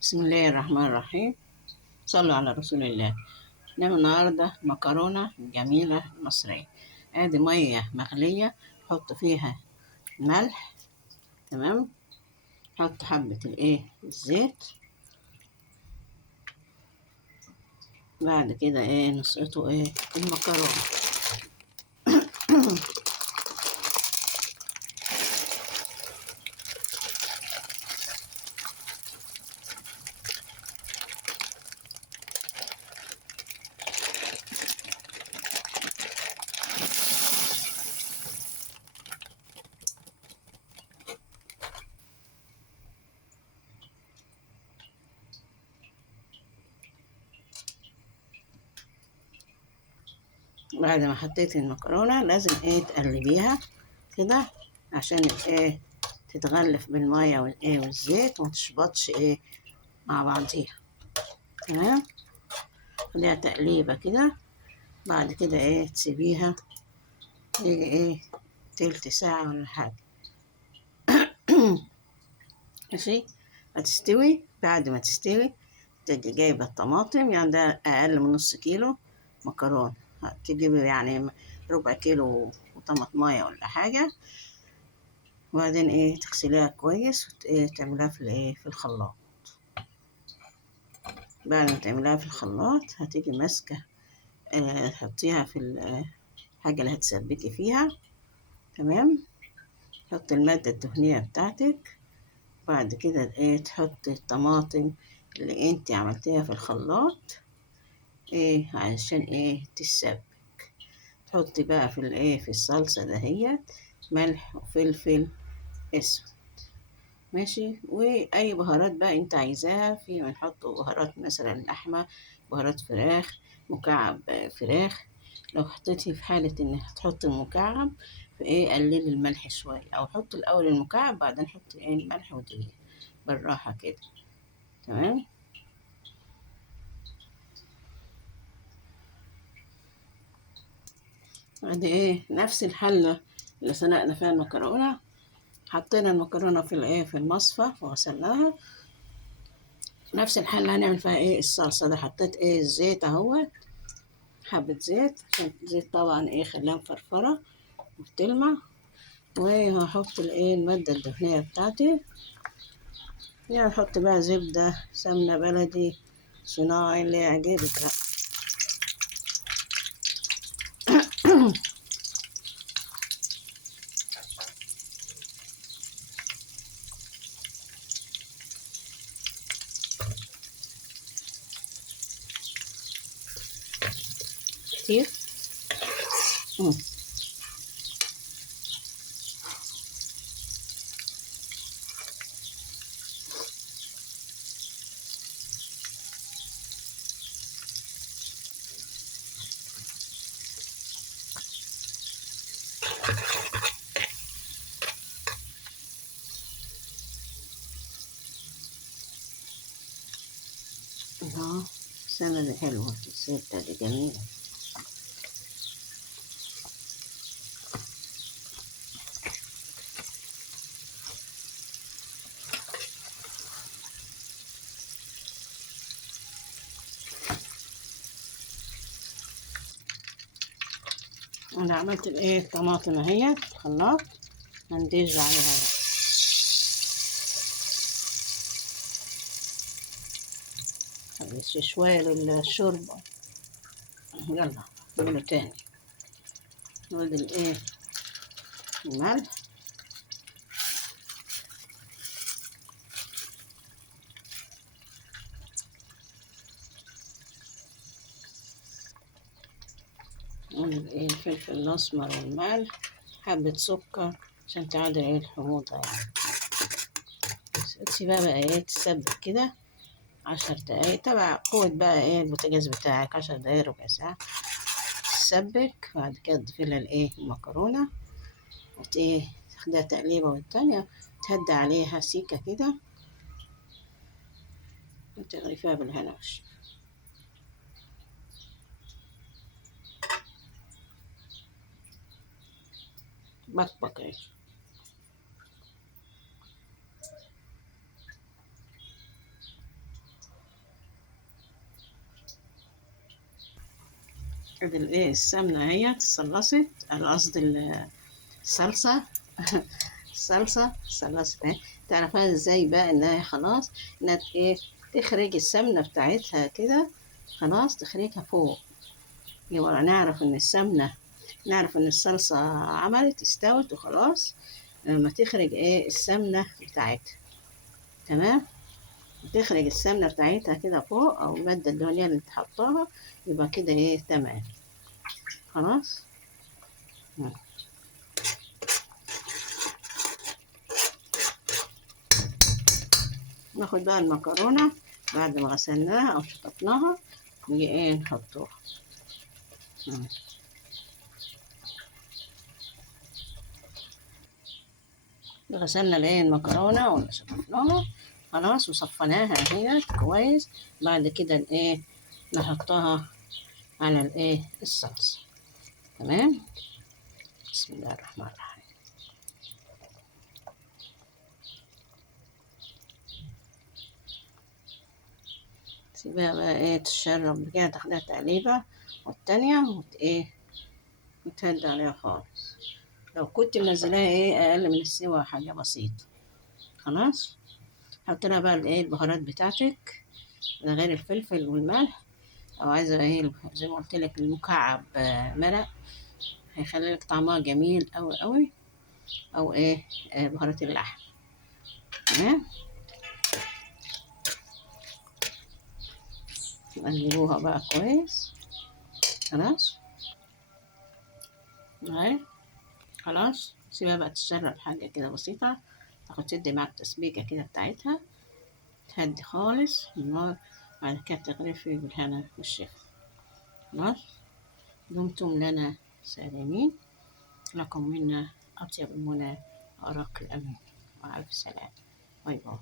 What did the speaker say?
بسم الله الرحمن الرحيم. صلوا على رسول الله. نعمل النهاردة مكرونة جميلة مصرية. ادي مية مغلية، حط فيها ملح. تمام. حط حبة الزيت. بعد كده نسقطه المكرونة. بعد ما حطيت المكرونة لازم تقلبيها كده عشان تتغلف بالمية والزيت وما تشبطش مع بعضيها. تمام. خديها تقليبة كده. بعد كده تسيبيها يجي تلت ساعة ولا حاجة. ماشي. هتستوي. بعد ما تستوي تجي جايبة الطماطم، يعني ده أقل من نص كيلو مكرونة. تجيبي يعني ربع كيلو طماطماية ولا حاجة. وبعدين تغسليها كويس وتعمليها في الخلاط. بعد ما تعمليها في الخلاط هتيجي ماسكة تحطيها في الحاجة اللي هتسبكي فيها. تمام. حطي المادة الدهنية بتاعتك. بعد كده تحطي الطماطم اللي انت عملتيها في الخلاط علشان تتسبك. تحطي بقى في الصلصة دهيت ملح وفلفل اسود. ماشي. واي بهارات بقى انت عايزاها، في بنحط بهارات مثلا لحمة، بهارات فراخ، مكعب فراخ. لو حطيتي في حالة ان هتحطي المكعب قللي الملح شوية، او حطي الاول المكعب بعدين حطي الملح ودقيق بالراحة كده. تمام. ادي نفس الحلة اللي سلقنا فيها المكرونة. حطينا المكرونة في المصفى وغسلناها. نفس الحلة هنعمل فيها الصلصة. ده حطيت الزيت اهو، حبة زيت عشان الزيت طبعا خليها مفرفرة وبتلمع. وهحط المادة الدهنية بتاعتي. يعني هحط بقى زبدة، سمنة بلدي، صناعي، اللي يعجبك بقى. كتير. مم. اه، السنة دي حلوة، الزبدة دي جميلة. أنا عملت الطماطم اهي في الخلاط. هندج عليها بس شوية للشوربة. يلا نقول تاني. نقول الملح. نقول الفلفل الأسمر والملح. حبة سكر عشان تعادل الحموضة يعني. تسيبها بقى تسبك كده 10 دقايق. تبع قوة بقى البوتاجاز بتاعك، 10 دقايق ربع ساعة تسبك. بعد كده تضيفي لها المكرونة تاخديها تقليبة، والتانية تهدي عليها سيكة كده وتغرفيها بالهنا والشفا. بكبك عيش. ادي الايه السمنة اهي اتصلصت، قصدي الصلصة. الصلصة صلصت اهي. تعرفها ازاي بقى انها خلاص، انها ايه، تخرج السمنة بتاعتها كده، خلاص تخرجها فوق. يبقى نعرف ان السمنة، نعرف ان الصلصة عملت استوت وخلاص لما تخرج ايه السمنة بتاعتها. تمام. تخرج السمنة بتاعتها كده فوق او المادة الدهنية اللي انت حطاها، يبقى كده ايه تمام. خلاص. ناخد بقى المكرونة بعد ما غسلناها أو شطفناها، نيجي إيه نحطوها. غسلنا الإيه المكرونة وشطفناها خلاص وصفناها اهي كويس. بعد كده الإيه نحطها على الإيه الصلصة. تمام. بسم الله الرحمن الرحيم. سيبها بقى إيه تشرب كده، تاخدها تقليبة والتانية إيه وتهدي عليها خالص. لو كنت منزلاها إيه أقل من السوا حاجة بسيطة. خلاص. حط لها بقى الايه البهارات بتاعتك، ده غير الفلفل والملح. او عايزه ايه زي ما قلت لك المكعب مرق، هيخلي لك طعمها جميل قوي قوي. او ايه بهارات اللحم. تمام. قلبوها بقى كويس. خلاص. اهي. خلاص سيبها بقى تشرب حاجه كده بسيطه، تاخد تدي معاك تسبيكه كده بتاعتها، تهدي خالص النار. بعد كده تغرفي بالهنا والشفا. خلاص. دمتم لنا سالمين. لكم منا أطيب المنى وأرق الأمين. مع ألف سلامة. باي باي.